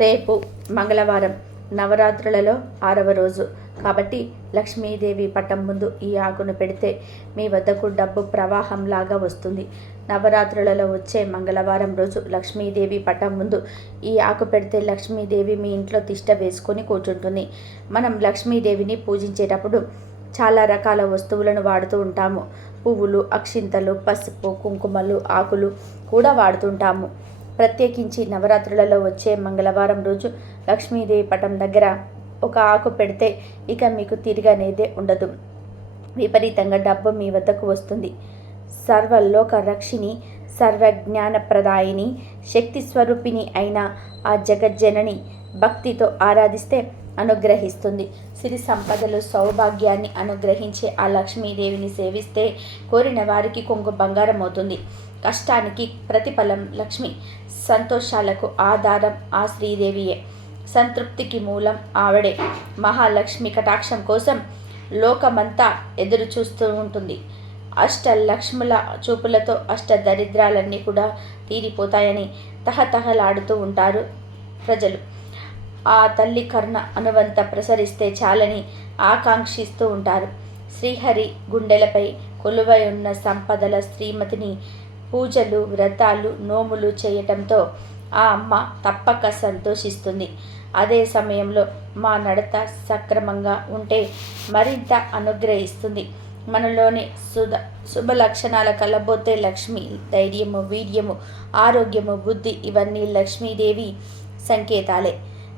రేపు మంగళవారం నవరాత్రులలో ఆరవ రోజు. కాబట్టి లక్ష్మీదేవి పటం ముందు ఈ ఆకును పెడితే మీ వద్దకు డబ్బు ప్రవాహంలాగా వస్తుంది. నవరాత్రులలో వచ్చే మంగళవారం రోజు లక్ష్మీదేవి పటం ముందు ఈ ఆకు పెడితే లక్ష్మీదేవి మీ ఇంట్లో తిష్ట వేసుకొని కూర్చుంటుంది. మనం లక్ష్మీదేవిని పూజించేటప్పుడు చాలా రకాల వస్తువులను వాడుతూ ఉంటాము. పువ్వులు అక్షింతలు పసుపు కుంకుమలు ఆకులు కూడా వాడుతుంటాము ప్రత్యేకించి నవరాత్రులలో వచ్చే మంగళవారం రోజు లక్ష్మీదేవి పటం దగ్గర ఒక ఆకు పెడితే ఇక మీకు తిరిగనేదే ఉండదు. విపరీతంగా డబ్బు మీ వద్దకు వస్తుంది. సర్వలోక రక్షిణి సర్వజ్ఞానప్రదాయిని శక్తి స్వరూపిణి అయిన ఆ జగజ్జనని భక్తితో ఆరాధిస్తే అనుగ్రహిస్తుంది. సిరి సంపదలు సౌభాగ్యాన్ని అనుగ్రహించే ఆ లక్ష్మీదేవిని సేవిస్తే కోరిన వారికి కొంగు బంగారం అవుతుంది. కష్టానికి ప్రతిఫలం లక్ష్మి. సంతోషాలకు ఆధారం ఆ శ్రీదేవియే. సంతృప్తికి మూలం ఆవిడే. మహాలక్ష్మి కటాక్షం కోసం లోకమంతా ఎదురు చూస్తూ ఉంటుంది. అష్ట లక్ష్ముల చూపులతో అష్ట దరిద్రాలన్నీ కూడా తీరిపోతాయని తహతహలాడుతూ ఉంటారు ప్రజలు. ఆ తల్లి కరుణ అనువంత ప్రసరిస్తే చాలని ఆకాంక్షిస్తూ ఉంటారు. శ్రీహరి గుండెలపై కొలువై ఉన్న సంపదల శ్రీమతిని పూజలు వ్రతాలు నోములు చేయటంతో ఆ అమ్మ తప్పక సంతోషిస్తుంది. అదే సమయంలో మా నడత సక్రమంగా ఉంటే మరింత అనుగ్రహిస్తుంది. మనలోని సుధ శుభ లక్షణాల కలబోతే లక్ష్మి ధైర్యము వీర్యము ఆరోగ్యము బుద్ధి ఇవన్నీ లక్ష్మీదేవి సంకేతాలే.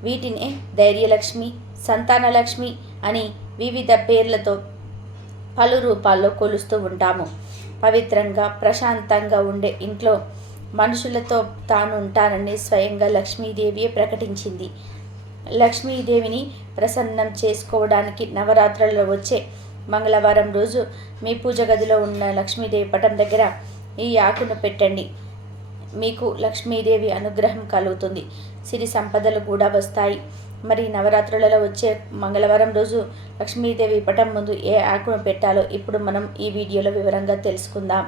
వీటినే ధైర్యలక్ష్మి సంతానలక్ష్మి అని వివిధ పేర్లతో పలు రూపాల్లో కొలుస్తూ ఉంటాము. పవిత్రంగా ప్రశాంతంగా ఉండే ఇంట్లో మనుషులతో తాను ఉంటానని స్వయంగా లక్ష్మీదేవియే ప్రకటించింది. లక్ష్మీదేవిని ప్రసన్నం చేసుకోవడానికి నవరాత్రులలో వచ్చే మంగళవారం రోజు మీ పూజ గదిలో ఉన్న లక్ష్మీదేవి పటం దగ్గర ఈ ఆకును పెట్టండి. మీకు లక్ష్మీదేవి అనుగ్రహం కలుగుతుంది. సిరి సంపదలు కూడా వస్తాయి. మరి నవరాత్రులలో వచ్చే మంగళవారం రోజు లక్ష్మీదేవి పటం ముందు ఏ ఆకును పెట్టాలో ఇప్పుడు మనం ఈ వీడియోలో వివరంగా తెలుసుకుందాం.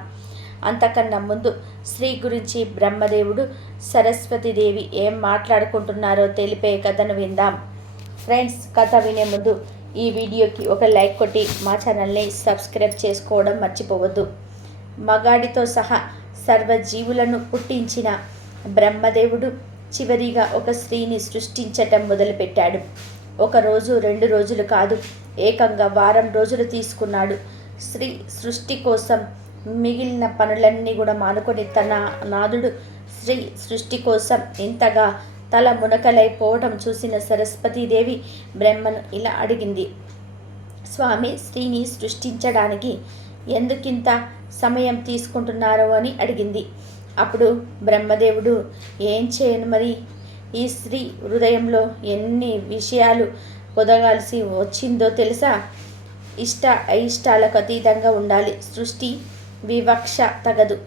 అంతకన్నా ముందు స్త్రీ గురించి బ్రహ్మదేవుడు సరస్వతీదేవి ఏం మాట్లాడుకుంటున్నారో తెలిపే కథను విందాం. ఫ్రెండ్స్ కథ వినే ముందు ఈ వీడియోకి ఒక లైక్ కొట్టి మా ఛానల్ని సబ్స్క్రైబ్ చేసుకోవడం మర్చిపోవద్దు. మగాడితో సహా సర్వజీవులను పుట్టించిన బ్రహ్మదేవుడు చివరిగా ఒక స్త్రీని సృష్టించటం మొదలుపెట్టాడు. ఒక రోజు రెండు రోజులు కాదు ఏకంగా వారం రోజులు తీసుకున్నాడు. స్త్రీ సృష్టి కోసం మిగిలిన పనులన్నీ కూడా మానుకొని తన నాదుడు స్త్రీ సృష్టి కోసం ఇంతగా తల మునకలైపోవడం చూసిన సరస్వతీదేవి బ్రహ్మను ఇలా అడిగింది. స్వామి స్త్రీని సృష్టించడానికి ఎందుకింత సమయం తీసుకుంటున్నారో అని అడిగింది. అప్పుడు బ్రహ్మదేవుడు ఏం చేయను మరి? ఈ స్త్రీ హృదయంలో ఎన్ని విషయాలు పొదగాల్సి వచ్చిందో తెలుసా? ఇష్ట అయిష్టాలకు అతీతంగా ఉండాలి. సృష్టి వివక్ష తగదు.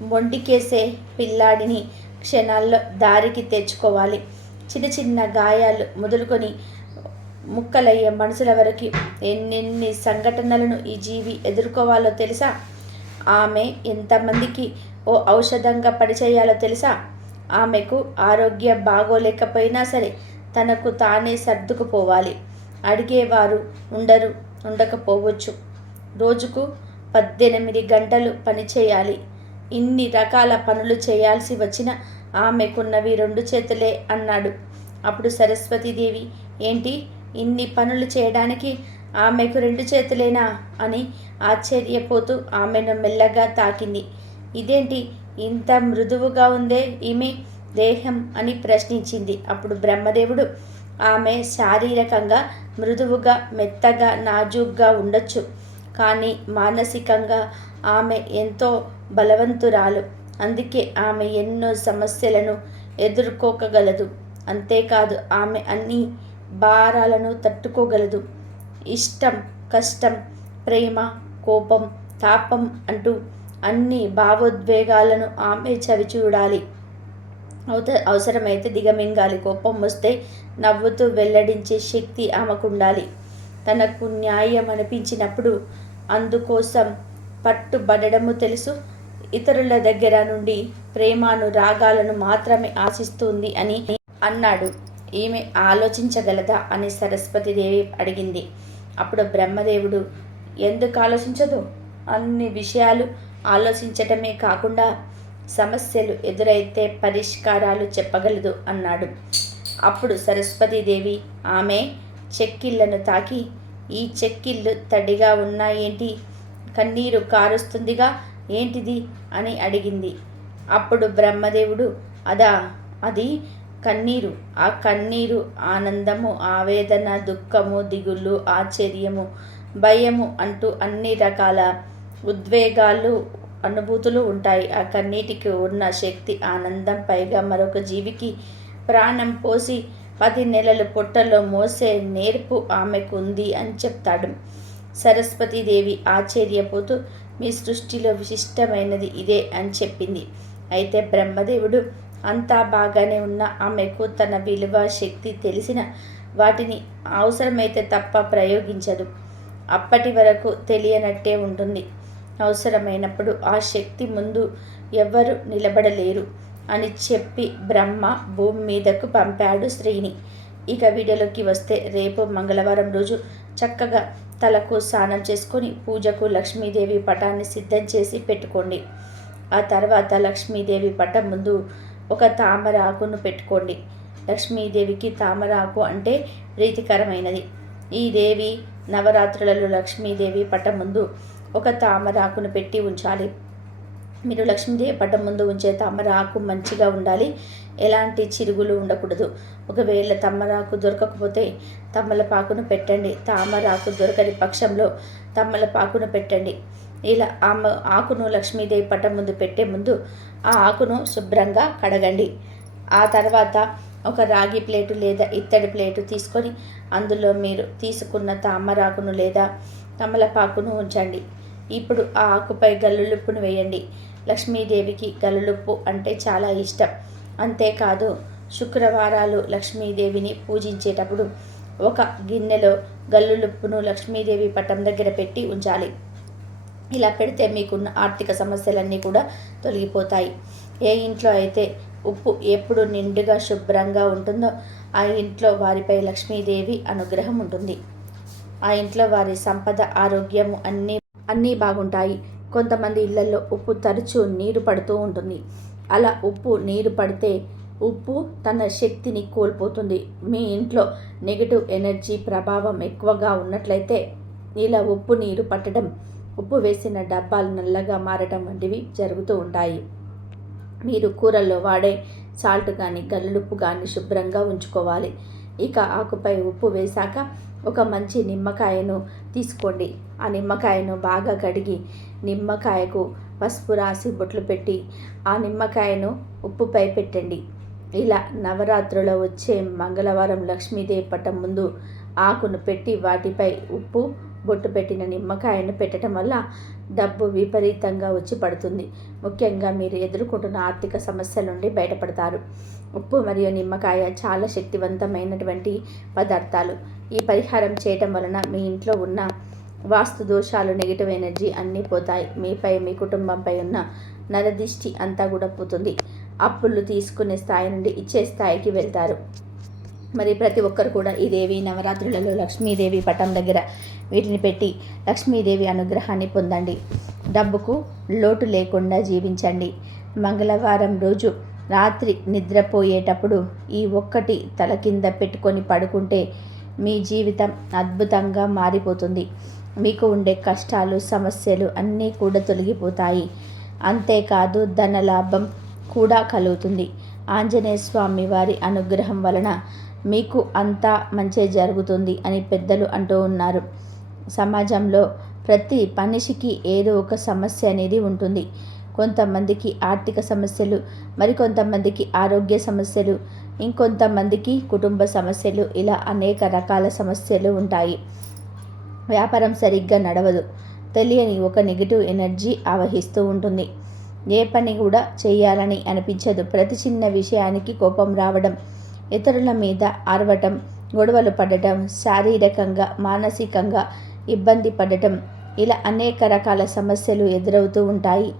మొండికేసే పిల్లాడిని క్షణాల్లో దారికి తెచ్చుకోవాలి. చిన్న చిన్న గాయాలు మొదలుకొని ముక్కలయ్యే మనుషుల వరకు ఎన్నెన్ని సంఘటనలను ఈ జీవి ఎదుర్కోవాలో తెలుసా? ఆమె ఎంతమందికి ఓ ఔషధంగా పనిచేయాలో తెలుసా? ఆమెకు ఆరోగ్య బాగోలేకపోయినా సరే తనకు తానే సర్దుకుపోవాలి. అడిగేవారు ఉండరు ఉండకపోవచ్చు. రోజుకు పద్దెనిమిది గంటలు పనిచేయాలి ఇన్ని రకాల పనులు చేయాల్సి వచ్చిన ఆమెకున్నవి రెండు చేతులే అన్నాడు. అప్పుడు సరస్వతీదేవి ఏంటి? ఇన్ని పనులు చేయడానికి ఆమెకు రెండు చేతులేనా అని ఆశ్చర్యపోతూ ఆమెను మెల్లగా తాకింది. ఇదేంటి? ఇంత మృదువుగా ఉందే ఈమె దేహం అని ప్రశ్నించింది. అప్పుడు బ్రహ్మదేవుడు ఆమె శారీరకంగా మృదువుగా మెత్తగా నాజూగ్గా ఉండొచ్చు. కానీ మానసికంగా ఆమె ఎంతో బలవంతురాలు. అందుకే ఆమె ఎన్నో సమస్యలను ఎదుర్కోగలదు అంతేకాదు ఆమె అన్నీ భారాలను తట్టుకోగలదు. ఇష్టం కష్టం ప్రేమ కోపం తాపం అంటూ అన్ని భావోద్వేగాలను ఆమె చవి చూడాలి అవత అవసరమైతే దిగమింగాలి. కోపం వస్తే నవ్వుతూ వెల్లడించే శక్తి ఆమెకుండాలి. తనకు న్యాయం అనిపించినప్పుడు అందుకోసం పట్టుబడడము తెలుసు. ఇతరుల దగ్గర నుండి ప్రేమాను రాగాలను మాత్రమే ఆశిస్తుంది అని అన్నాడు. ఈమె ఆలోచించగలదా అని సరస్వతిదేవి అడిగింది. అప్పుడు బ్రహ్మదేవుడు ఎందుకు ఆలోచించదు? అన్ని విషయాలు ఆలోచించటమే కాకుండా సమస్యలు ఎదురైతే పరిష్కారాలు చెప్పగలదు అన్నాడు. అప్పుడు సరస్వతీదేవి ఆమె చెక్కిళ్ళను తాకి ఈ చెక్కిళ్ళు తడిగా ఉన్నాయేంటి? కన్నీరు కారుస్తుందిగా ఏంటిది? అని అడిగింది. అప్పుడు బ్రహ్మదేవుడు అదా అది కన్నీరు ఆ కన్నీరు ఆనందము ఆవేదన దుఃఖము దిగులు ఆశ్చర్యము భయము అంటూ అన్ని రకాల ఉద్వేగాలు అనుభూతులు ఉంటాయి. ఆ కన్నీటికి ఉన్న శక్తి ఆనందం పైగా మరొక జీవికి ప్రాణం పోసి పది నెలలు పొట్టలో మోసే నేర్పు ఆమెకు ఉంది అని చెప్తాడు. సరస్వతీదేవి ఆశ్చర్యపోతూ మీ సృష్టిలో విశిష్టమైనది ఇదే అని చెప్పింది. అయితే బ్రహ్మదేవుడు అంతా బాగానే ఉన్న ఆమెకు తన విలువ శక్తి తెలిసిన వాటిని అవసరమైతే తప్ప ప్రయోగించదు. అప్పటి వరకు తెలియనట్టే ఉంటుంది. అవసరమైనప్పుడు ఆ శక్తి ముందు ఎవ్వరు నిలబడలేరు అని చెప్పి బ్రహ్మ భూమి మీదకు పంపాడు స్త్రీని ఇక వీడియోలోకి వస్తే రేపు మంగళవారం రోజు చక్కగా తలకు స్నానం చేసుకొని పూజకు లక్ష్మీదేవి పటాన్ని సిద్ధం చేసి పెట్టుకోండి. ఆ తర్వాత లక్ష్మీదేవి పటం ముందు ఒక తామర ఆకును పెట్టుకోండి. లక్ష్మీదేవికి తామర ఆకు అంటే ప్రీతికరమైనది. ఈ దేవి నవరాత్రులలో లక్ష్మీదేవి పట్ట ముందు ఒక తామర ఆకును పెట్టి ఉంచాలి. మీరు లక్ష్మీదేవి పటం ముందు ఉంచే తామర ఆకు మంచిగా ఉండాలి. ఎలాంటి చిరుగులు ఉండకూడదు. ఒకవేళ తమ్మరాకు దొరకకపోతే తమ్మలపాకును పెట్టండి. తామరాకు దొరకని పక్షంలో తమ్మలపాకును పెట్టండి. ఇలా ఆమె ఆకును లక్ష్మీదేవి పటం ముందు పెట్టే ముందు ఆ ఆకును శుభ్రంగా కడగండి. ఆ తర్వాత ఒక రాగి ప్లేటు లేదా ఇత్తడి ప్లేటు తీసుకొని అందులో మీరు తీసుకున్న తామరాకును లేదా తమలపాకును ఉంచండి. ఇప్పుడు ఆ ఆకుపై గల్లులుప్పును వేయండి. లక్ష్మీదేవికి గల్లులుప్పు అంటే చాలా ఇష్టం. అంతేకాదు శుక్రవారాలు లక్ష్మీదేవిని పూజించేటప్పుడు ఒక గిన్నెలో గల్లులుప్పును లక్ష్మీదేవి పటం దగ్గర పెట్టి ఉంచాలి. ఇలా పెడితే మీకున్న ఆర్థిక సమస్యలన్నీ కూడా తొలగిపోతాయి. ఏ ఇంట్లో అయితే ఉప్పు ఎప్పుడు నిండుగా శుభ్రంగా ఉంటుందో ఆ ఇంట్లో వారిపై లక్ష్మీదేవి అనుగ్రహం ఉంటుంది. ఆ ఇంట్లో వారి సంపద ఆరోగ్యము అన్నీ అన్నీ బాగుంటాయి. కొంతమంది ఇళ్ళలో ఉప్పు తరచూ నీరు పడుతూ ఉంటుంది. అలా ఉప్పు నీరు పడితే ఉప్పు తన శక్తిని కోల్పోతుంది. మీ ఇంట్లో నెగిటివ్ ఎనర్జీ ప్రభావం ఎక్కువగా ఉన్నట్లయితే ఇలా ఉప్పు నీరు పట్టడం ఉప్పు వేసిన డబ్బాలు నల్లగా మారటం వంటివి జరుగుతూ ఉంటాయి. మీరు కూరల్లో వాడే సాల్ట్ కానీ గల్లుప్పు కానీ శుభ్రంగా ఉంచుకోవాలి. ఇక ఆకుపై ఉప్పు వేశాక ఒక మంచి నిమ్మకాయను తీసుకోండి. ఆ నిమ్మకాయను బాగా కడిగి నిమ్మకాయకు పసుపు రాసి బొట్లు పెట్టి ఆ నిమ్మకాయను ఉప్పుపై పెట్టండి. ఇలా నవరాత్రులో వచ్చే మంగళవారం లక్ష్మీదేవి పట్టం ముందు ఆకును పెట్టి వాటిపై ఉప్పు బొట్టు పెట్టిన నిమ్మకాయను పెట్టడం వల్ల డబ్బు విపరీతంగా వచ్చి పడుతుంది. ముఖ్యంగా మీరు ఎదుర్కొంటున్న ఆర్థిక సమస్యల నుండి బయటపడతారు. ఉప్పు మరియు నిమ్మకాయ చాలా శక్తివంతమైనటువంటి పదార్థాలు. ఈ పరిహారం చేయటం వలన మీ ఇంట్లో ఉన్న వాస్తు దోషాలు నెగిటివ్ ఎనర్జీ అన్నీ పోతాయి. మీపై మీ కుటుంబంపై ఉన్న నరదిష్టి అంతా కూడా పోతుంది. అప్పులు తీసుకునే స్థాయి నుండి ఇచ్చే స్థాయికి వెళ్తారు. మరి ప్రతి ఒక్కరు కూడా ఈ దేవి నవరాత్రులలో లక్ష్మీదేవి పటం దగ్గర వీటిని పెట్టి లక్ష్మీదేవి అనుగ్రహాన్ని పొందండి. డబ్బుకు లోటు లేకుండా జీవించండి. మంగళవారం రోజు రాత్రి నిద్రపోయేటప్పుడు ఈ ఒక్కటి తల కింద పెట్టుకొని పడుకుంటే మీ జీవితం అద్భుతంగా మారిపోతుంది. మీకు ఉండే కష్టాలు సమస్యలు అన్నీ కూడా తొలగిపోతాయి. అంతేకాదు ధనలాభం కూడా కలుగుతుంది. ఆంజనేయ స్వామి వారి అనుగ్రహం వలన మీకు అంతా మంచి జరుగుతుంది అని పెద్దలు అంటూ ఉన్నారు. సమాజంలో ప్రతి మనిషికి ఏదో ఒక సమస్య అనేది ఉంటుంది. కొంతమందికి ఆర్థిక సమస్యలు మరికొంతమందికి ఆరోగ్య సమస్యలు ఇంకొంతమందికి కుటుంబ సమస్యలు ఇలా అనేక రకాల సమస్యలు ఉంటాయి. వ్యాపారం సరిగ్గా నడవదు. తెలియని ఒక నెగిటివ్ ఎనర్జీ ఆవహిస్తూ ఉంటుంది. ఏ పని కూడా చేయాలని అనిపించదు. ప్రతి చిన్న విషయానికి కోపం రావడం ఇతరుల మీద అరవటం గొడవలు పడటం శారీరకంగా మానసికంగా ఇబ్బంది పడటం ఇలా అనేక రకాల సమస్యలు ఎదురవుతూ ఉంటాయి.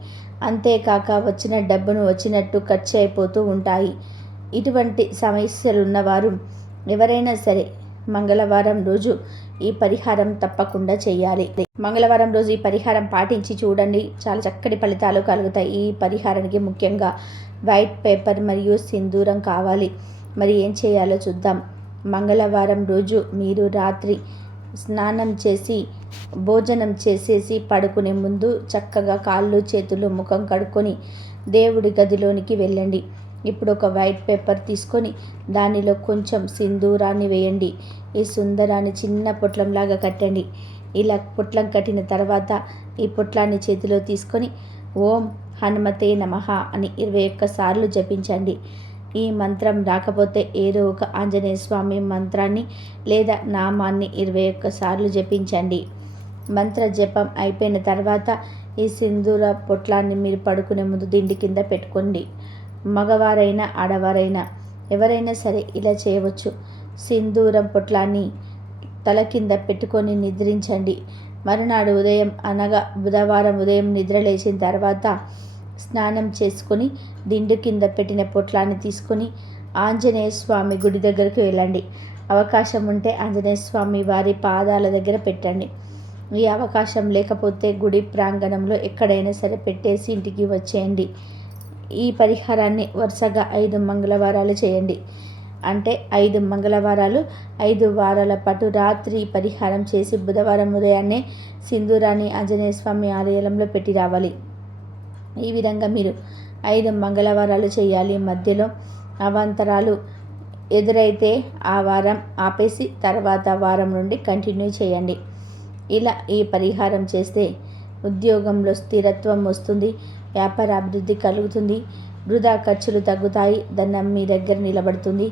అంతేకాక వచ్చిన డబ్బును వచ్చినట్టు ఖర్చు అయిపోతూ ఉంటాయి. ఇటువంటి సమస్యలు ఉన్నవారు ఎవరైనా సరే మంగళవారం రోజు ఈ పరిహారం తప్పకుండా చేయాలి. మంగళవారం రోజు ఈ పరిహారం పాటించి చూడండి. చాలా చక్కటి ఫలితాలు కలుగుతాయి. ఈ పరిహారానికి ముఖ్యంగా వైట్ పేపర్ మరియు సింధూరం కావాలి. మరి ఏం చేయాలో చూద్దాం. మంగళవారం రోజు మీరు రాత్రి స్నానం చేసి భోజనం చేసేసి పడుకునే ముందు చక్కగా కాళ్ళు చేతులు ముఖం కడుక్కొని దేవుడి గదిలోనికి వెళ్ళండి. ఇప్పుడు ఒక వైట్ పేపర్ తీసుకొని దానిలో కొంచెం సింధూరాన్ని వేయండి. ఈ సుందరాన్ని చిన్న పొట్లంలాగా కట్టండి. ఇలా పొట్లం కట్టిన తర్వాత ఈ పొట్లాన్ని చేతిలో తీసుకొని ఓం హనుమతే నమ అని ఇరవై ఒక్క సార్లు జపించండి. ఈ మంత్రం రాకపోతే ఏదో ఒక ఆంజనేయ స్వామి మంత్రాన్ని లేదా నామాన్ని ఇరవై ఒక్క సార్లు జపించండి. మంత్ర జపం అయిపోయిన తర్వాత ఈ సింధూర పొట్లాన్ని మీరు పడుకునే ముందు దిండి కింద పెట్టుకోండి. మగవారైనా ఆడవారైనా ఎవరైనా సరే ఇలా చేయవచ్చు. సింధూరం పొట్లాన్ని తల కింద పెట్టుకొని నిద్రించండి. మరునాడు ఉదయం అనగా బుధవారం ఉదయం నిద్ర లేచిన తర్వాత స్నానం చేసుకొని దిండు కింద పెట్టిన పొట్లాన్ని తీసుకొని ఆంజనేయ స్వామి గుడి దగ్గరికి వెళ్ళండి. అవకాశం ఉంటే ఆంజనేయ స్వామి వారి పాదాల దగ్గర పెట్టండి. ఈ అవకాశం లేకపోతే గుడి ప్రాంగణంలో ఎక్కడైనా సరే పెట్టేసి ఇంటికి వచ్చేయండి. ఈ పరిహారాన్ని వరుసగా ఐదు మంగళవారాలు చేయండి. అంటే ఐదు మంగళవారాలు ఐదు వారాల పాటు రాత్రి పరిహారం చేసి బుధవారం ఉదయాన్నే సింధూరాన్ని ఆంజనేయ స్వామి ఆలయంలో పెట్టి రావాలి. ఈ విధంగా మీరు ఐదు మంగళవారాలు చేయాలి. మధ్యలో అవాంతరాలు ఎదురైతే ఆ వారం ఆపేసి తర్వాత వారం నుండి కంటిన్యూ చేయండి. ఇలా ఈ పరిహారం చేస్తే ఉద్యోగంలో స్థిరత్వం వస్తుంది వ్యాపార అభివృద్ధి కలుగుతుంది వృధా ఖర్చులు తగ్గుతాయి ధనం మీ దగ్గర నిలబడుతుంది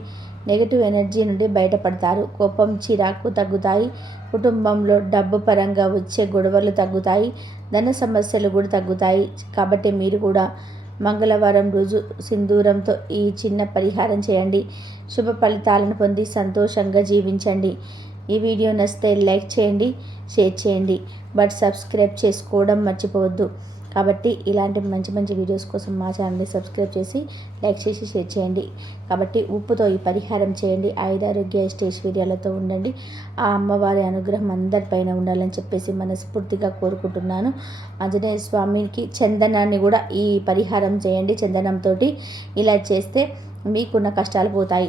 నెగిటివ్ ఎనర్జీ నుండి బయటపడతారు. కోపం చిరాకు తగ్గుతాయి. కుటుంబంలో డబ్బు పరంగా వచ్చే గొడవలు తగ్గుతాయి. ధన సమస్యలు కూడా తగ్గుతాయి. కాబట్టి మీరు కూడా మంగళవారం రోజు సింధూరంతో ఈ చిన్న పరిహారం చేయండి. శుభ ఫలితాలను పొంది సంతోషంగా జీవించండి. ఈ వీడియో నచ్చితే లైక్ చేయండి షేర్ చేయండి. బట్ సబ్స్క్రైబ్ చేసుకోవడం మర్చిపోవద్దు. కాబట్టి ఇలాంటి మంచి మంచి వీడియోస్ కోసం మా ఛానల్ని సబ్స్క్రైబ్ చేసి లైక్ చేసి షేర్ చేయండి. కాబట్టి ఉప్పుతో ఈ పరిహారం చేయండి. ఐదారోగ్య ఐశ్వర్యాలతో ఉండండి. ఆ అమ్మవారి అనుగ్రహం అందరిపైన ఉండాలని చెప్పేసి మనస్ఫూర్తిగా కోరుకుంటున్నాను. ఆంజనేయ స్వామికి చందనాన్ని కూడా ఈ పరిహారం చేయండి. చందనంతో ఇలా చేస్తే మీకున్న కష్టాలు పోతాయి.